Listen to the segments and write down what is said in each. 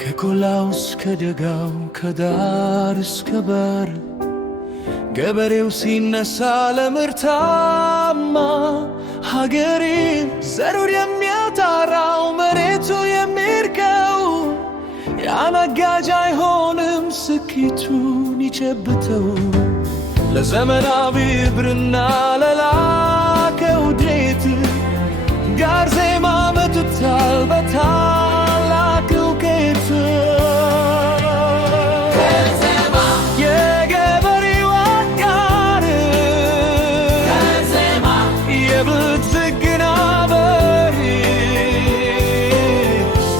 ከቆላው እስከ ደጋው ከዳር እስከ በር ገበሬው ሲነሳ ለምርታማ ሀገሬ ዘሩን የሚያጣራው መሬቱ የሚርቀው ያነጋጅ አይሆንም ስኬቱን ይጨብጠው ለዘመናዊ ብርና ለላከ ውዴት ጋር ዜማ መጥቷል በታላቅ እውቀት የገበሬው አጋር የብልጽግና በር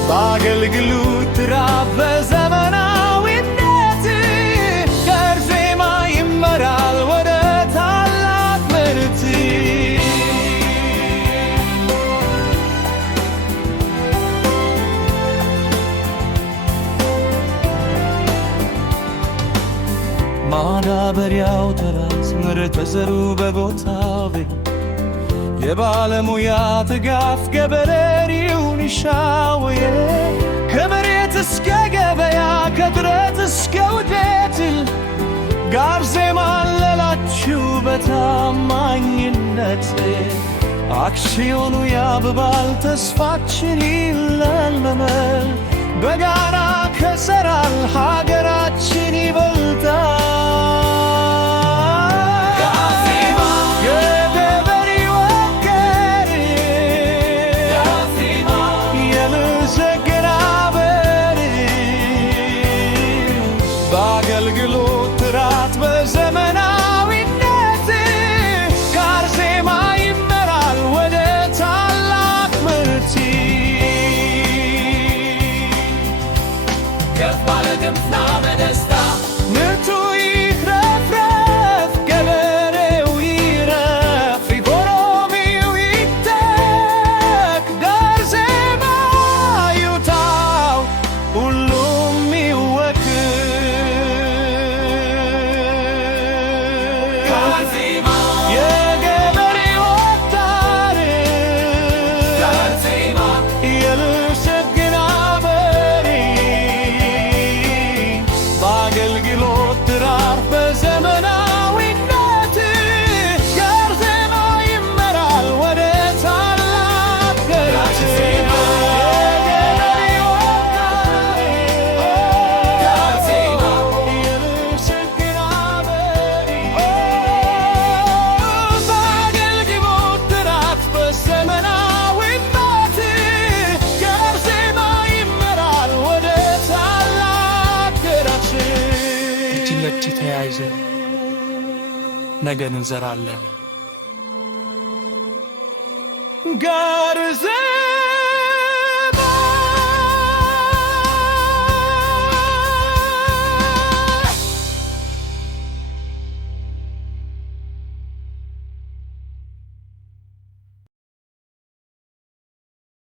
በአገልግሎት ራብ በዘመናዊነት ጋር ዜማ ይመራል ወደ ታላቅ ምርት ማዳበሪያው ተራት ምርት በዘሩ በቦታው የባለሙያ ትጋፍ ገበሬውን ይሻወየ ከመሬት እስከ ገበያ ከጥረት እስከ ውጤት ጋር ዜማ አለላችሁ በታማኝነት አክሲዮኑ ያብባል ተስፋችን ይለመልማል በጋራ ከሰራን ሀገራችን ይበልጣል። የገበሬው አገር የብልጽግና በር በአገልግሎት ጥራት በዘመናዊነት ጋር ዜማ ይመራል ወደ ታላቅ ምርት ከፍ ባለ ድምፅና በደስታ ምርቱ ይትረፍረፍ ገበሬው ይረፍ ኢኮኖሚው ይደግ ጋር ዜማ ይውጣው ሁሉም ይወክ የገበሬው ወታር የብልጽግና በር በአገልግሎት ጥራት በዘመናዊነት ጋር ዜማ ይመራል ወደ ታላቅ ምርት የገበሬው ወታር የብልጽግና በር በአገልግሎት ጥራት በዘመናዊነት ጋር ዜማ ይመራል ወደ ታላቅ ምርት እጅ ለእጅ ተያይዘን ነገን እንዘራለን ጋር